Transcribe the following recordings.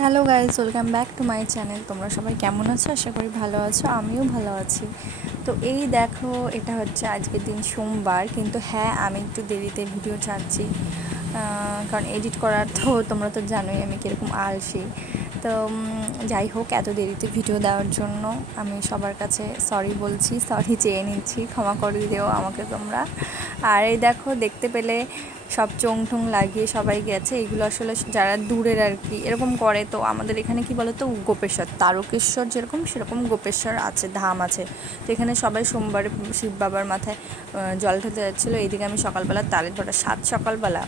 Hello guys, welcome back to my channel. তোমরা সবাই কেমন আছো? আশা করি ভালো আছো, আমিও ভালো আছি। তো এই দেখো, এটা হচ্ছে আজকের দিন সোমবার, কিন্তু হ্যাঁ আমি একটু দেরিতে ভিডিও ছাড়ছি, কারণ এডিট করার তো তোমরা তো জানোই আমি কীরকম আলসি। তো যাই হোক, এত দেরিতে ভিডিও দেওয়ার জন্য আমি সবার কাছে সরি বলছি, সরি চেয়ে নিচ্ছি, ক্ষমা করে দিও আমাকে তোমরা। আর এই দেখো, দেখতে পেলে সব চোং ঠোং লাগিয়ে সবাই গেছে। এগুলো আসলে যারা দূরের আর কি এরকম করে। তো আমাদের এখানে কি বলো তো, গোপেশ্বর, তারকেশ্বর যেরকম সেরকম গোপেশ্বর আছে, ধাম আছে। তো এখানে সবাই সোমবারে শিব বাবার মাথায় জল ঢালতে যাচ্ছিলো। এইদিকে আমি সকালবেলা তালের বড়া, সকালবেলা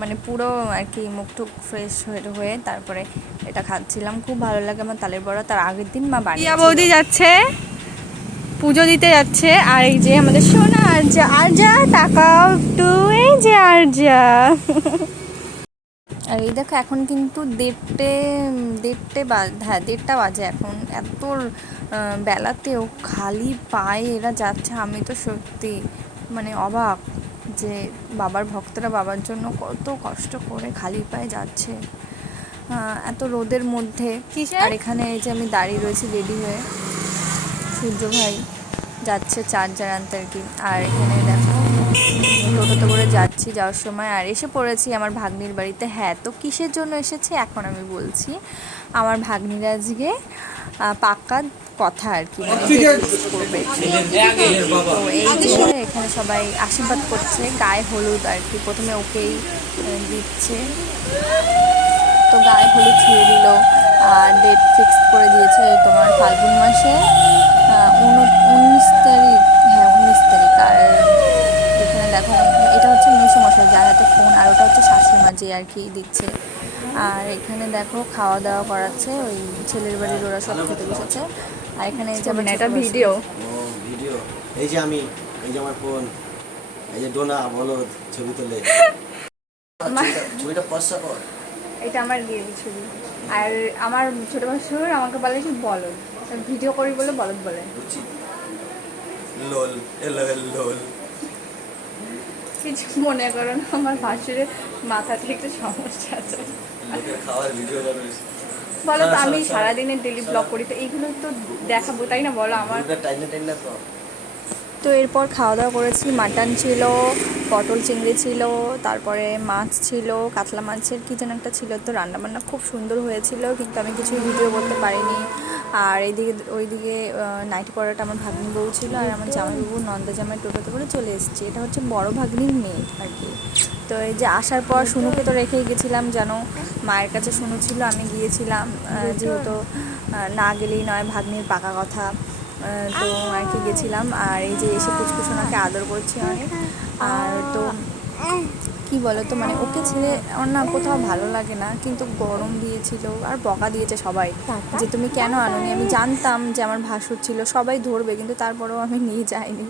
মানে পুরো আর কি মুখ টুক ফ্রেশ হয়ে তারপরে এটা খাচ্ছিলাম। খুব ভালো লাগে আমার তালের বড়া। তার আগের দিন মা বানিয়েছিল। বৌদি যাচ্ছে পুজো দিতে যাচ্ছে, আর এই যে আমাদের সোনা আরজা টাকাও একটু, এই যে আরজা। আর এই দেখো, এখন কিন্তু দেড়টা বাজে এখন। এত বেলাতেও খালি পায়ে এরা যাচ্ছে। আমি তো সত্যি মানে অবাক যে বাবার ভক্তরা বাবার জন্য কত কষ্ট করে খালি পায়ে যাচ্ছে এত রোদের মধ্যে। আর এখানে এই যে আমি দাঁড়িয়ে রয়েছি রেডি হয়ে, সূর্য ভাই যাচ্ছে চার্জার আনতে আর কি। আর এখানে দেখো টোটোতে করে যাচ্ছি যাওয়ার সময়, আর এসে পড়েছি আমার ভাগ্নির বাড়িতে। হ্যাঁ, তো কিসের জন্য এসেছি এখন আমি বলছি। আমার ভাগ্নির আজকে পাক্কা কথা আর কি, করবে। তো এই যে এখানে সবাই আশীর্বাদ করছে, গায়ে হলুদ আর কি প্রথমে ওকেই দিচ্ছে। তো গায়ে হলুদ ছুঁয়ে দিল, আর ডেট ফিক্স করে দিয়েছে তোমার ফাল্গুন মাসে 19 তারিখ। হ্যাঁ, 19 তারিখ। আর এখানে দেখো, এটা হচ্ছে মেসোমশাই যার হাতে ফোন, আর ওটা হচ্ছে শাশুড়িমা যে আর কি দিচ্ছে। আর এখানে দেখো খাওয়া দাওয়া করাচ্ছে, ওই ছেলের বাড়ির ওরা সব খেতে বসেছে। আর এখানে এই যে এটা ভিডিও এই যে আমি, এই যে আমার ফোন, এই যে ডোনা বলদ ছবি তোলে, ছবিটা পয়সা কর। এটা আমার রিয়েল ছবি। আর আমার ছোট ভাসুর আমাকে বলে কি বলদ, ভিডিও করি বলে বলদ বলে। লোল লোল। কিছু মনে করো না, আমার ভাসুরের মাথাতে একটু সমস্যা আছে। খাওয়ার ভিডিও করো বলো তো, আমি সারাদিনের ডেলি ব্লগ করি, তো এইগুলো তো দেখাবো তাই না? বলো আমার। তো এরপর খাওয়া দাওয়া করেছি, মাটন ছিল, পটল চিংড়ি ছিল, তারপরে মাছ ছিল, কাতলা মাছের কী যেন একটা ছিল। তো রান্নাবান্না খুব সুন্দর হয়েছিল, কিন্তু আমি কিছুই ভিডিও করতে পারিনি। আর ওইদিকে নাইটি পড়াটা আমার ভাগ্নি বউ ছিল, আর আমার জামাইবাবু নন্দা জামাই টোটোতে করে চলে এসেছি। এটা হচ্ছে বড় ভাগ্নির মেয়ে আর কি। তো এই যে আসার পর শুনুকে তো রেখেই গেছিলাম, যেন মায়ের কাছে শুনু ছিল, আমি গিয়েছিলাম যেহেতু না গেলেই নয়, ভাগ্নির পাকা কথা। তো আর কি গেছিলাম। আর এই যে এসে পুচকুসোনাকে আদর করছি অনেক। আর তো কি বলো তো, মানে ওকে ছেড়ে আমার না কোথাও ভালো লাগে না, কিন্তু গরম দিয়েছিল আর বকা দিয়েছে সবাই যে তুমি কেন আনোনি। আমি জানতাম যে আমার ভাসুর ছিল, সবাই ধরবে, কিন্তু তারপরেও আমি নিয়ে যাইনি।